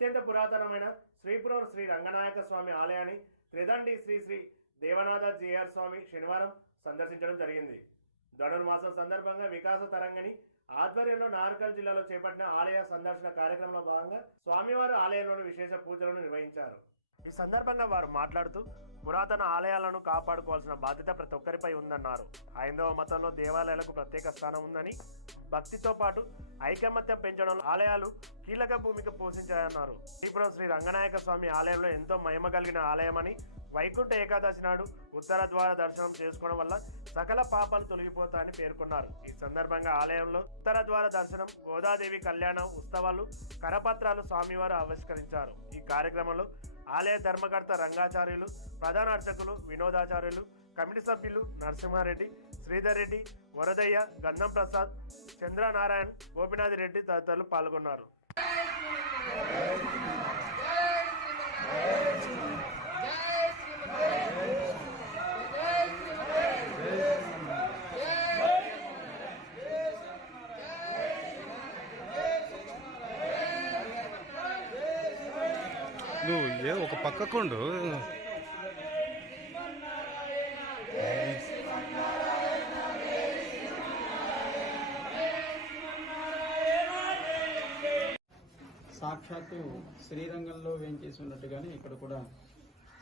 అత్యంత పురాతనమైన శ్రీపురం శ్రీ రంగనాయక స్వామి ఆలయాన్ని త్రిదండి శ్రీ శ్రీ దేవనాథ జిఆర్ స్వామి శనివారం సందర్శించడం జరిగింది. ధనుర్మాసం సందర్భంగా వికాస తరంగని ఆధ్వర్యంలో నార్కల్ జిల్లాలో చేపట్టిన ఆలయ సందర్శన కార్యక్రమంలో భాగంగా స్వామివారి ఆలయంలోని విశేష పూజలను నిర్వహించారు. ఈ సందర్భంగా వారు మాట్లాడుతూ పురాతన ఆలయాలను కాపాడుకోవాల్సిన బాధ్యత ప్రతి ఒక్కరిపై ఉందన్నారు. హైందవ మతంలో దేవాలయాలకు ప్రత్యేక స్థానం ఉందని భక్తితో పాటు ఐకమత్యం పెంచడంలో ఆలయాలు కీలక భూమిక పోషించాయన్నారు. శ్రీపురం శ్రీ రంగనాయక స్వామి ఆలయంలో ఎంతో మహిమ కలిగిన ఆలయమని వైకుంఠ ఏకాదశి నాడు ఉత్తర ద్వార దర్శనం చేసుకోవడం వల్ల సకల పాపాలు తొలగిపోతాయని పేర్కొన్నారు. ఈ సందర్భంగా ఆలయంలో ఉత్తర ద్వార దర్శనం గోదాదేవి కళ్యాణం ఉత్సవాలు కరపత్రాలు స్వామివారు ఆవిష్కరించారు. ఈ కార్యక్రమంలో ఆలయ ధర్మకర్త రంగాచార్యులు ప్రధాన అర్చకులు వినోదాచార్యులు కమిటీ సభ్యులు నరసింహారెడ్డి శ్రీధర్ రెడ్డి వరదయ్య గంధం ప్రసాద్ చంద్రనారాయణ్ గోపినాథ్ రెడ్డి తదితరులు పాల్గొన్నారు. నువ్వు ఏదో ఒక పక్కకుండు. సాక్షాత్తు శ్రీరంగంలో వేంచేసి ఉన్నట్టుగానే ఇక్కడ కూడా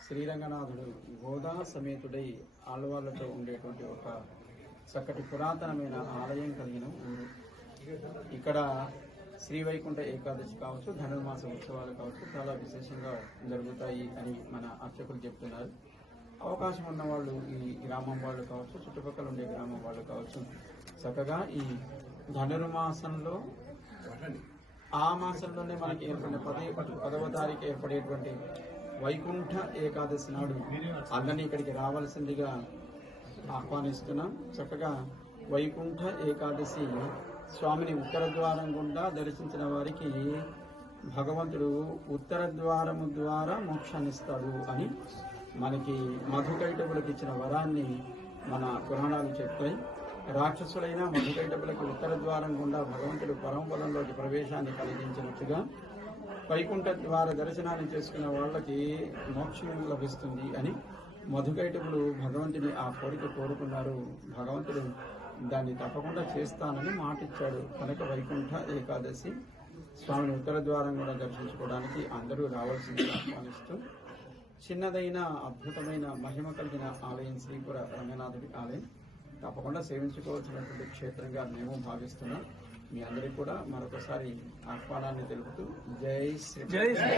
శ్రీరంగనాథుడు గోదా సమేతుడై ఆళ్వాళ్ళతో ఉండేటువంటి ఒక చక్కటి పురాతనమైన ఆలయం కలిగిన ఇక్కడ శ్రీవైకుంఠ ఏకాదశి కావచ్చు ధనుర్మాస ఉత్సవాలు కావచ్చు చాలా విశేషంగా జరుగుతాయి అని మన అర్చకులు చెప్తున్నారు. అవకాశం ఉన్న వాళ్ళు ఈ గ్రామం వాళ్ళు కావచ్చు చుట్టుపక్కల ఉండే గ్రామం వాళ్ళు కావచ్చు చక్కగా ఈ ధనుర్మాసంలో ఆ మాసంలోనే మనకి ఏర్పడిన పదే పదవ తారీఖు ఏర్పడేటువంటి వైకుంఠ ఏకాదశి నాడు అందరినీ ఇక్కడికి రావాల్సిందిగా ఆహ్వానిస్తున్నాం. చక్కగా వైకుంఠ ఏకాదశి స్వామిని ఉత్తర ద్వారం గుండా దర్శించిన వారికి భగవంతుడు ఉత్తర ద్వారము ద్వారా మోక్షాన్నిస్తాడు అని మనకి మధుకైటవులకు ఇచ్చిన వరాన్ని మన పురాణాలు చెప్తాయి. రాక్షసులైన మధుకైటవులకు ఉత్తర ద్వారం గుండా భగవంతుడు పరంపరంలోకి ప్రవేశాన్ని కలిగించినట్టుగా వైకుంఠ ద్వార దర్శనాన్ని చేసుకున్న వాళ్ళకి మోక్షం లభిస్తుంది అని మధుకైటవులు భగవంతుని ఆ కోరిక కోరుకున్నారు. భగవంతుడు దాన్ని తప్పకుండా చేస్తానని మాటిచ్చాడు కనుక వైకుంఠ ఏకాదశి స్వామిని ఉత్తర ద్వారం కూడా దర్శించుకోవడానికి అందరూ రావాల్సిందిగా ఆహ్వానిస్తూ చిన్నదైన అద్భుతమైన మహిమ కలిగిన ఆలయం శ్రీపుర రంగనాథుడి ఆలయం. తప్పకుండా సేవించుకోవాల్సినటువంటి క్షేత్రంగా మేము భావిస్తున్నాం. మీ అందరికీ కూడా మరొకసారి ఆహ్వానాన్ని తెలుపుతూ జై శ్రీ జై శ్రీ